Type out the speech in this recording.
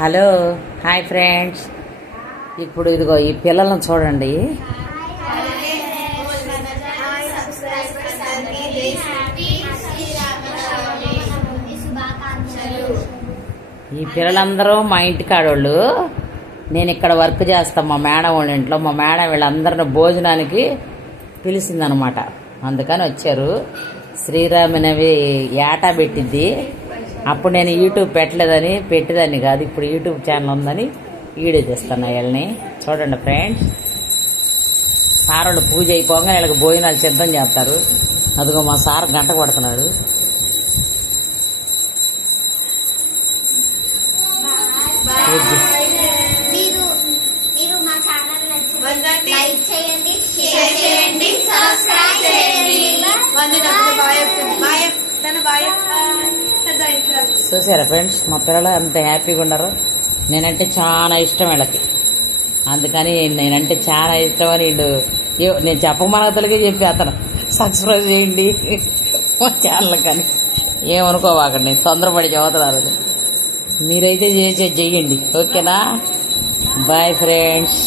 Hello hi friends. ఇప్పుడు ఇదిగో ఈ పిల్లలను చూడండి. ఈ పిల్లలందరూ మా ఇంటికి ఆడవాళ్ళు. నేను ఇక్కడ వర్క్ చేస్తాను మా మేడం వాళ్ళ ఇంట్లో. మా మేడం వీళ్ళందరిని భోజనానికి పిలిచిందనమాట. అందుకని వచ్చారు. శ్రీరామనవి ఏటా పెట్టిద్ది. అప్పుడు నేను యూట్యూబ్ పెట్టేదాన్ని కాదు. ఇప్పుడు యూట్యూబ్ ఛానల్ ఉందని వీడియో చేస్తాను వీళ్ళని. చూడండి ఫ్రెండ్స్, సార్ వాళ్ళు పూజ అయిపోగా వీళ్ళకి భోజనాలు సిద్ధం చేస్తారు. అదిగో మా సార్ గంట కొడుతున్నాడు. చూసారా ఫ్రెండ్స్, మా పిల్లలు అంత హ్యాపీగా ఉన్నారు. నేనంటే చాలా ఇష్టం వీళ్ళకి. అందుకని నేనంటే చాలా ఇష్టం అని వీళ్ళు నేను చెప్పమనతలకే చెప్పి అతను సబ్స్క్రైబ్ చేయండి మా ఛానల్. కానీ ఏమనుకోవాకండి, తొందరపడి చదువుతున్నారు. మీరైతే చేయండి. ఓకేనా? Boy friends.